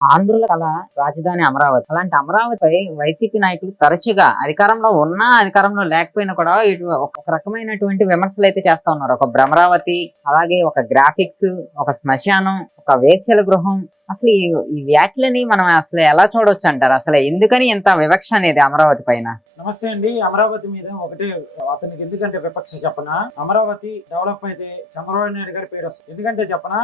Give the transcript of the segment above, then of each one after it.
ఆంధ్రుల కళ రాజధాని అమరావతి. అలాంటి అమరావతిపై వైసీపీ నాయకులు తరచుగా అధికారంలో ఉన్నా అధికారంలో లేకపోయినా కూడా ఇటు ఒక రకమైనటువంటి విమర్శలు అయితే చేస్తా ఉన్నారు. ఒక భ్రమరావతి అలాగే ఒక గ్రాఫిక్స్ ఒక శ్మశానం ఒక వేశ్యల గృహం అసలు ఈ ఈ వ్యాఖ్యలని మనం అసలు ఎలా చూడొచ్చు అంటారు? అసలు ఎందుకని ఇంత వివక్ష అనేది అమరావతి పైన? నమస్తే అండి. అమరావతి మీద ఒకటే అతనికి ఎందుకంటే విపక్ష చెప్పన. అమరావతి డెవలప్ అయితే చంద్రబాబు నాయుడు గారి పేరు వస్తుంది. ఎందుకంటే చెప్పన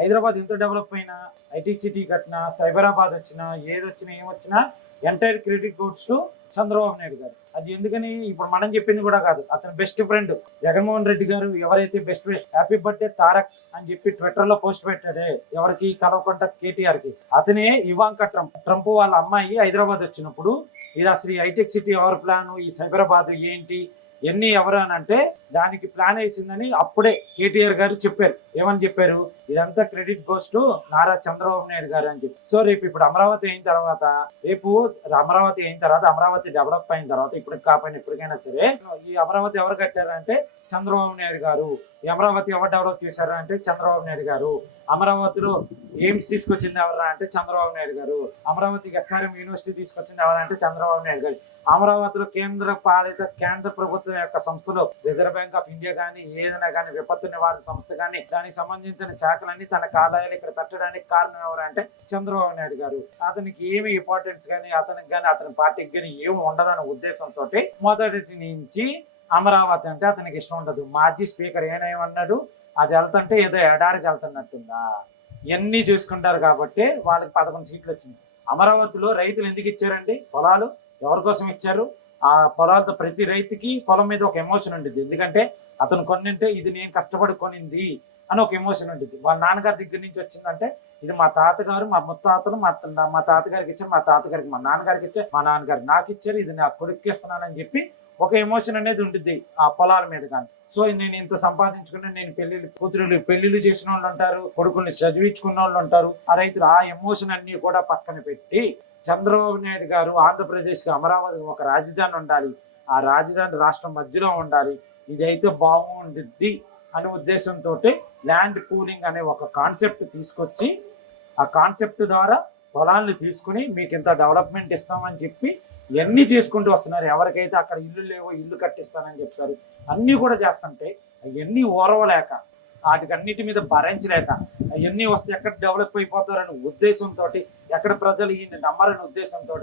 హైదరాబాద్ ఎంత డెవలప్ అయినా ఐటీ సిటీ కట్టినా సైబరాబాద్ వచ్చినా ఏది వచ్చినా ఏమొచ్చినా entire credit goes to Chandrababu Naidu garu. అది ఎందుకని? ఇప్పుడు మనం చెప్పింది కూడా కాదు. అతని బెస్ట్ ఫ్రెండ్ జగన్మోహన్ రెడ్డి గారు ఎవరైతే బెస్ట్ హ్యాపీ బర్త్డే తారక్ అని చెప్పి ట్విట్టర్లో పోస్ట్ పెట్టాడే ఎవరికి? కలవకుండా కేటీఆర్కి. అతనే ఇవాంక ట్రంప్. ట్రంప్ వాళ్ళ అమ్మాయి హైదరాబాద్ వచ్చినప్పుడు ఇది అసలు ఈ హైటెక్ సిటీ ఎవరి ప్లాన్ ఈ సైబరాబాద్ ఏంటి? ఎన్ని ఎవరు అని అంటే దానికి ప్లాన్ వేసిందని అప్పుడే కేటీఆర్ గారు చెప్పారు. ఏమని చెప్పారు? ఇదంతా credit goes to Nara Chandrababu Naidu garu అని చెప్పి. సో రేపు ఇప్పుడు అమరావతి అయిన తర్వాత రేపు అమరావతి అయిన తర్వాత అమరావతి డెవలప్ అయిన తర్వాత ఇప్పుడు కాకపోయినా ఎప్పటికైనా సరే ఈ అమరావతి ఎవరు కట్టారంటే చంద్రబాబు నాయుడు గారు. అమరావతి ఎవరు డెవలప్ చేశారు అంటే చంద్రబాబు నాయుడు గారు. అమరావతిలో ఎయిమ్స్ తీసుకొచ్చింది ఎవరా అంటే చంద్రబాబు నాయుడు గారు. అమరావతికి ఎస్ఆర్ఎం యూనివర్సిటీ తీసుకొచ్చింది ఎవరా అంటే చంద్రబాబు నాయుడు గారు. అమరావతిలో కేంద్ర పాలిత కేంద్ర ప్రభుత్వం యొక్క సంస్థలు రిజర్వ్ బ్యాంక్ ఆఫ్ ఇండియా కానీ ఏదైనా కానీ విపత్తు నివారణ సంస్థ కానీ దానికి సంబంధించిన శాఖలన్నీ తన కార్యాలయాలు ఇక్కడ పెట్టడానికి కారణం ఎవరంటే చంద్రబాబు నాయుడు గారు. అతనికి ఏమి ఇంపార్టెన్స్ కానీ అతనికి కానీ అతని పార్టీకి కానీ ఏమి ఉండదనే ఉద్దేశంతో మొదటి నుంచి అమరావతి అంటే అతనికి ఇష్టం ఉండదు. మాజీ స్పీకర్ ఏమన్నాడు? అది వెళ్తుంటే ఏదో ఎడారికి వెళ్తున్నట్టుందా? ఇవన్నీ చూసుకుంటారు కాబట్టి వాళ్ళకి పదకొండు సీట్లు వచ్చింది. అమరావతిలో రైతులు ఎందుకు ఇచ్చారండి? పొలాలు ఎవరి కోసం ఇచ్చారు? ఆ పొలాలతో ప్రతి రైతుకి పొలం మీద ఒక ఎమోషన్ ఉండేది ఎందుకంటే అతను కొన్నింటే ఇది నేను కష్టపడి కొనింది అని ఒక ఎమోషన్ ఉండేది వాళ్ళ నాన్నగారి దగ్గర నుంచి వచ్చిందంటే ఇది మా తాతగారు మా ముత్తాతలు మా మా తాతగారికి ఇచ్చారు మా తాతగారికి మా నాన్నగారికి ఇచ్చారు మా నాన్నగారు నాకు ఇచ్చారు ఇది నా కొడుక్కి ఇస్తున్నానని చెప్పి ఒక ఎమోషన్ అనేది ఉంటుంది ఆ పొలాల మీద కానీ. సో నేను ఇంత సంపాదించుకుని నేను పెళ్ళిళ్ళు కూతురులు పెళ్ళిళ్ళు చేసిన వాళ్ళు ఉంటారు కొడుకుల్ని చదివించుకున్న వాళ్ళు ఉంటారు. ఆ రైతులు ఆ ఎమోషన్ అన్ని కూడా పక్కన పెట్టి చంద్రబాబు నాయుడు గారు ఆంధ్రప్రదేశ్కి అమరావతి ఒక రాజధాని ఉండాలి. ఆ రాజధాని రాష్ట్రం మధ్యలో ఉండాలి. ఇదైతే బాగుంటుంది అనే ఉద్దేశంతో ల్యాండ్ పూలింగ్ అనే ఒక కాన్సెప్ట్ తీసుకొచ్చి ఆ కాన్సెప్ట్ ద్వారా పొలాలను తీసుకుని మీకు ఇంత డెవలప్మెంట్ ఇస్తామని చెప్పి ఇవన్నీ చేసుకుంటూ వస్తున్నారు. ఎవరికైతే అక్కడ ఇల్లు లేవో ఇల్లు కట్టిస్తానని చెప్తారు. అన్నీ కూడా చేస్తుంటే అవన్నీ ఓరవలేక వాటికన్నిటి మీద భరించలేక అవన్నీ వస్తే ఎక్కడ డెవలప్ అయిపోతారనే ఉద్దేశంతో ఎక్కడ ప్రజలు ఈయన నమ్మరనే ఉద్దేశంతో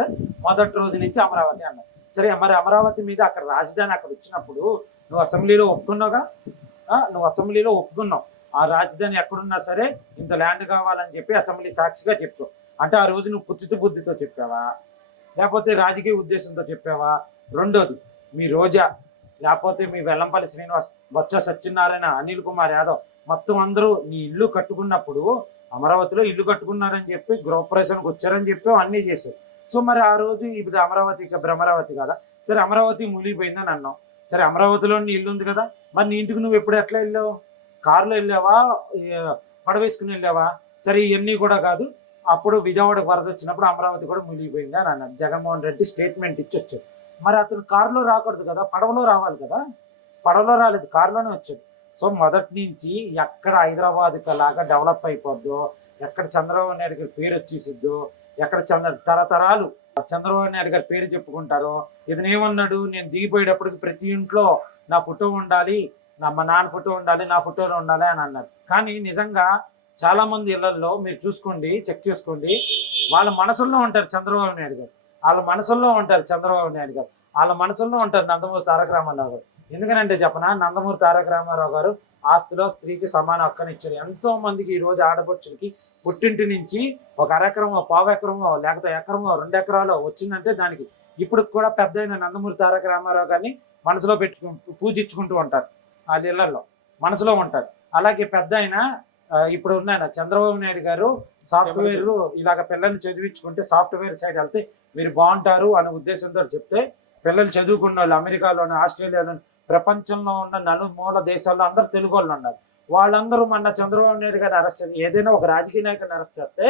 మొదటి రోజు నుంచి అమరావతి అన్నారు. సరే మరి అమరావతి మీద అక్కడ రాజధాని అక్కడ వచ్చినప్పుడు నువ్వు అసెంబ్లీలో ఒప్పుకున్నావుగా? నువ్వు అసెంబ్లీలో ఒప్పుకున్నావు. ఆ రాజధాని ఎక్కడున్నా సరే ఇంత ల్యాండ్ కావాలని చెప్పి అసెంబ్లీ సాక్షిగా చెప్తావు. అంటే ఆ రోజు నువ్వు కుచిత బుద్ధితో చెప్పావా? లేకపోతే రాజకీయ ఉద్దేశంతో చెప్పావా? రెండోది మీ రోజా లేకపోతే మీ వెల్లంపల్లి శ్రీనివాస్ బొత్స సత్యనారాయణ అనిల్ కుమార్ యాదవ్ మొత్తం అందరూ నీ ఇల్లు కట్టుకున్నప్పుడు అమరావతిలో ఇల్లు కట్టుకున్నారని చెప్పి గృహప్రవేశానికి వచ్చారని చెప్పి అన్నీ చేశారు సో మరి ఆ రోజు ఇప్పుడు అమరావతి ఇక భ్రమరావతి కదా? సరే అమరావతి మూలిగిపోయిందని అన్నావు సరే అమరావతిలో నీ ఇల్లు ఉంది కదా? మరి నీ ఇంటికి నువ్వు ఎప్పుడు ఎట్లా వెళ్ళావు? కారులో వెళ్ళావా? పడవేసుకుని వెళ్ళావా? సరే ఇవన్నీ కూడా కాదు. అప్పుడు విజయవాడ వరద వచ్చినప్పుడు అమరావతి కూడా మునిగిపోయింది అని అన్నారు జగన్మోహన్ రెడ్డి స్టేట్మెంట్ ఇచ్చొచ్చు. మరి అతను కారులో రాకూడదు కదా? పడవలో రావాలి కదా? పడవలో రాలేదు కారులోనే వచ్చాడు. సో మొదటి నుంచి ఎక్కడ హైదరాబాద్ లాగా డెవలప్ అయిపోద్దో ఎక్కడ చంద్రబాబు నాయుడు గారి పేరు వచ్చేసిద్దో ఎక్కడ చంద్ర తరతరాలు చంద్రబాబు నాయుడు గారి పేరు చెప్పుకుంటారో ఇతను ఏమన్నాడు? నేను దిగిపోయేటప్పటికి ప్రతి ఇంట్లో నా ఫోటో ఉండాలి నా మా నాన్న ఫోటో ఉండాలి నా ఫోటోలో ఉండాలి అని అన్నాడు. కానీ నిజంగా చాలా మంది ఇళ్ళలో మీరు చూసుకోండి చెక్ చేసుకోండి. వాళ్ళ మనసుల్లో ఉంటారు చంద్రబాబు నాయుడు గారు. వాళ్ళ మనసుల్లో ఉంటారు చంద్రబాబు నాయుడు గారు. వాళ్ళ మనసుల్లో ఉంటారు నందమూరి తారక రామారావు గారు. ఎందుకనంటే చెప్పనా నందమూరి తారక రామారావు గారు ఆస్తిలో స్త్రీకి సమాన హక్కునిచ్చారు ఎంతో మందికి ఈ రోజు ఆడపడుచులకి పుట్టింటి నుంచి ఒక అరెకరమో పావు ఎకరమో లేకపోతే ఎకరమో రెండు ఎకరాలో వచ్చిందంటే దానికి ఇప్పుడు కూడా పెద్ద అయిన నందమూరి తారక రామారావు గారిని మనసులో పెట్టుకు పూజించుకుంటూ ఉంటారు. వాళ్ళ ఇళ్ళలో మనసులో ఉంటారు. అలాగే పెద్ద అయిన ఇప్పుడు ఉన్న చంద్రబాబు నాయుడు గారు సాఫ్ట్వేర్ ఇలాగ పిల్లల్ని చదివించుకుంటే సాఫ్ట్వేర్ సైడ్ వెళ్తే మీరు బాగుంటారు అనే ఉద్దేశంతో చెప్తే పిల్లలు చదువుకున్న వాళ్ళు అమెరికాలోని ఆస్ట్రేలియాలోని ప్రపంచంలో ఉన్న నలుమూల దేశాల్లో అందరూ తెలుగు వాళ్ళు ఉన్నారు. వాళ్ళందరూ మన చంద్రబాబు నాయుడు గారిని అరెస్ట్ చేసి ఏదైనా ఒక రాజకీయ నాయకుని అరెస్ట్ చేస్తే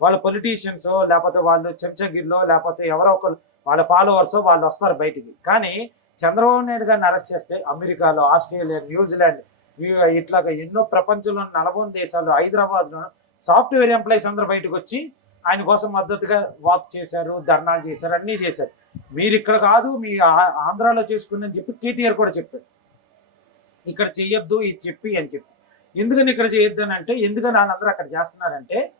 వాళ్ళ పొలిటీషియన్స్ లేకపోతే వాళ్ళు చెంచగిరిలో లేకపోతే ఎవరో ఒకరు వాళ్ళ ఫాలోవర్స్ వాళ్ళు వస్తారు బయటికి. కానీ చంద్రబాబు నాయుడు గారిని అరెస్ట్ చేస్తే అమెరికాలో ఆస్ట్రేలియా న్యూజిలాండ్ ఇట్లా ఇట్లాగా ఎన్నో ప్రపంచంలో నలభై దేశాలు హైదరాబాద్లో సాఫ్ట్వేర్ ఎంప్లాయీస్ అందరూ బయటకు వచ్చి ఆయన కోసం మద్దతుగా వాక్ చేశారు ధర్నాలు చేశారు అన్నీ చేశారు. మీరు ఇక్కడ కాదు మీ ఆ- ఆంధ్రాలో చేసుకుని అని చెప్పి కేటీఆర్ కూడా చెప్పారు ఇక్కడ చెయ్యొద్దు ఇది చెప్పి అని చెప్పి. ఎందుకని ఇక్కడ చేయొద్దు అని అంటే ఎందుకని వాళ్ళందరూ అక్కడ చేస్తున్నారంటే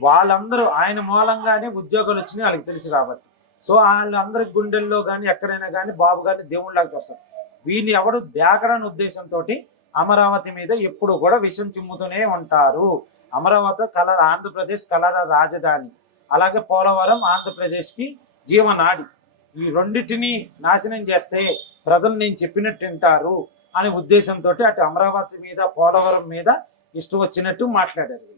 వాళ్ళందరూ ఆయన మూలంగానే ఉద్యోగాలు వచ్చినాయి వాళ్ళకి తెలుసు కాబట్టి. సో వాళ్ళందరి గుండెల్లో కానీ ఎక్కడైనా కానీ బాబు గారిని దేవుళ్ళకి చూస్తారు. వీళ్ళు ఎవడు దేకడని ఉద్దేశంతో అమరావతి మీద ఎప్పుడు కూడా విషం చిమ్ముతూనే ఉంటారు. అమరావతి కలర్ ఆంధ్రప్రదేశ్ కలర రాజధాని. అలాగే పోలవరం ఆంధ్రప్రదేశ్కి జీవనాడి. ఈ రెండింటిని నాశనం చేస్తే ప్రజలు నేను చెప్పినట్టు వింటారు అనే ఉద్దేశంతో అటు అమరావతి మీద పోలవరం మీద ఇష్టం వచ్చినట్టు మాట్లాడారు.